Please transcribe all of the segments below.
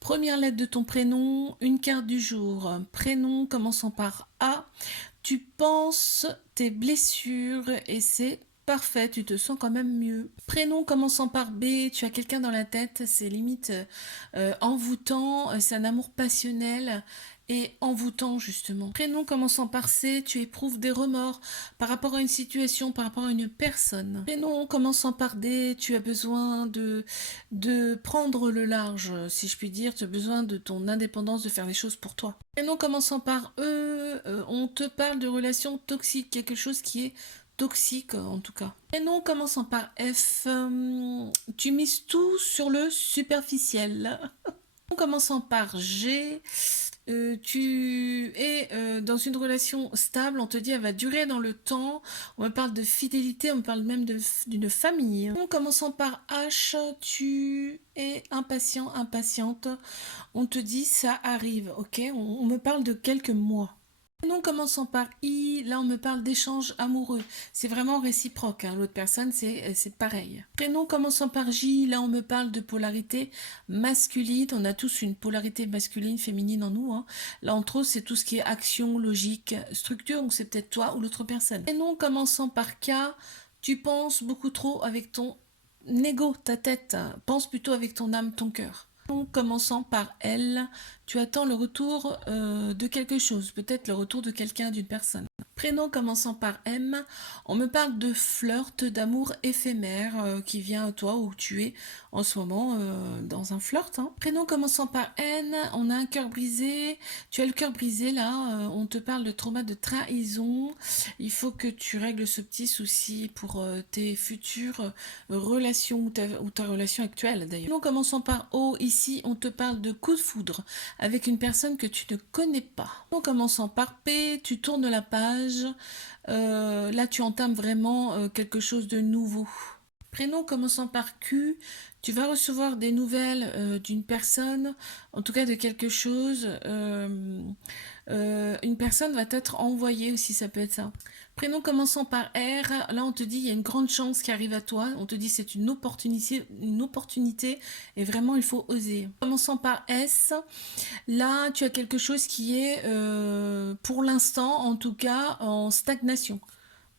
Première lettre de ton prénom, une carte du jour. Prénom commençant par A. Tu penses tes blessures et c'est parfait, tu te sens quand même mieux. Prénom commençant par B, tu as quelqu'un dans la tête, c'est limite envoûtant, c'est un amour passionnel et envoûtant justement. Prénom commençant par C, tu éprouves des remords par rapport à une situation, par rapport à une personne. Prénom commençant par D, tu as besoin de prendre le large, si je puis dire, tu as besoin de ton indépendance, de faire les choses pour toi. Prénom commençant par E, on te parle de relations toxiques, quelque chose qui est toxique en tout cas. Prénom commençant par F, tu mises tout sur le superficiel. Prénom commençant par G, tu es dans une relation stable, on te dit elle va durer dans le temps, on me parle de fidélité, on me parle même d'une famille. En commençant par H, tu es impatient, impatiente, on te dit ça arrive, ok, on me parle de quelques mois. Non, commençant par I, là on me parle d'échanges amoureux. C'est vraiment réciproque, hein. L'autre personne c'est pareil. Prénom commençant par J, là on me parle de polarité masculine. On a tous une polarité masculine, féminine en nous, hein. Là entre autres c'est tout ce qui est action, logique, structure, donc c'est peut-être toi ou l'autre personne. Prénom commençant par K, tu penses beaucoup trop avec ton ego, ta tête. Pense plutôt avec ton âme, ton cœur. Commençant par L, tu attends le retour de quelque chose, peut-être le retour de quelqu'un, d'une personne. Prénom commençant par M, on me parle de flirt, d'amour éphémère qui vient à toi où tu es en ce moment dans un flirt, hein. Prénom commençant par N, on a un cœur brisé, tu as le cœur brisé là, on te parle de trauma de trahison, il faut que tu règles ce petit souci pour tes futures relations ou ta relation actuelle d'ailleurs. Prénom commençant par O, ici on te parle de coup de foudre avec une personne que tu ne connais pas. En commençant par P, tu tournes la page. Là, tu entames vraiment quelque chose de nouveau. Prénom commençant par Q, tu vas recevoir des nouvelles d'une personne, en tout cas de quelque chose. Une personne va t'être envoyée aussi, ça peut être ça. Prénom commençant par R, là on te dit il y a une grande chance qui arrive à toi, on te dit c'est une opportunité et vraiment il faut oser. Commençant par S, là tu as quelque chose qui est pour l'instant en tout cas en stagnation.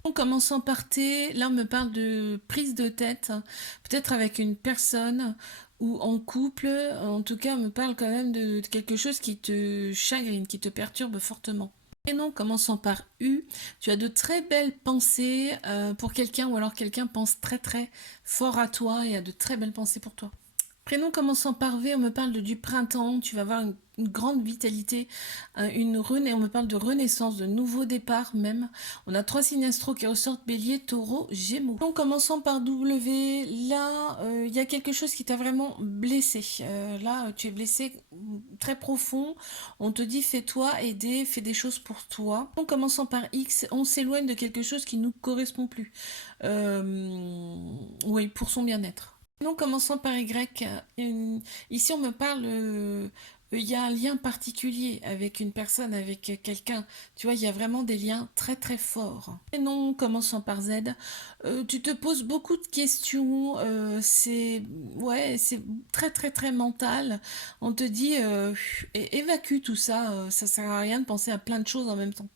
En commençant par T, là on me parle de prise de tête, hein, peut-être avec une personne ou en couple, en tout cas on me parle quand même de quelque chose qui te chagrine, qui te perturbe fortement. Prénom commençant par U, tu as de très belles pensées pour quelqu'un ou alors quelqu'un pense très très fort à toi et a de très belles pensées pour toi. Prénom commençant par V, on me parle du printemps, tu vas avoir une grande vitalité, on me parle de renaissance, de nouveau départ même. On a 3 signes astro qui ressortent, Bélier, Taureau, Gémeaux. Donc commençant par W, là il y a quelque chose qui t'a vraiment blessé. Là tu es blessé très profond, on te dit fais-toi aider, fais des choses pour toi. Donc commençant par X, on s'éloigne de quelque chose qui ne nous correspond plus. Oui, pour son bien-être. Non, commençons par Y. Ici, on me parle, il y a un lien particulier avec une personne, avec quelqu'un. Tu vois, il y a vraiment des liens très très forts. Et non, commençons par Z. Tu te poses beaucoup de questions. Ouais, c'est très très très mental. On te dit, évacue tout ça. Ça sert à rien de penser à plein de choses en même temps.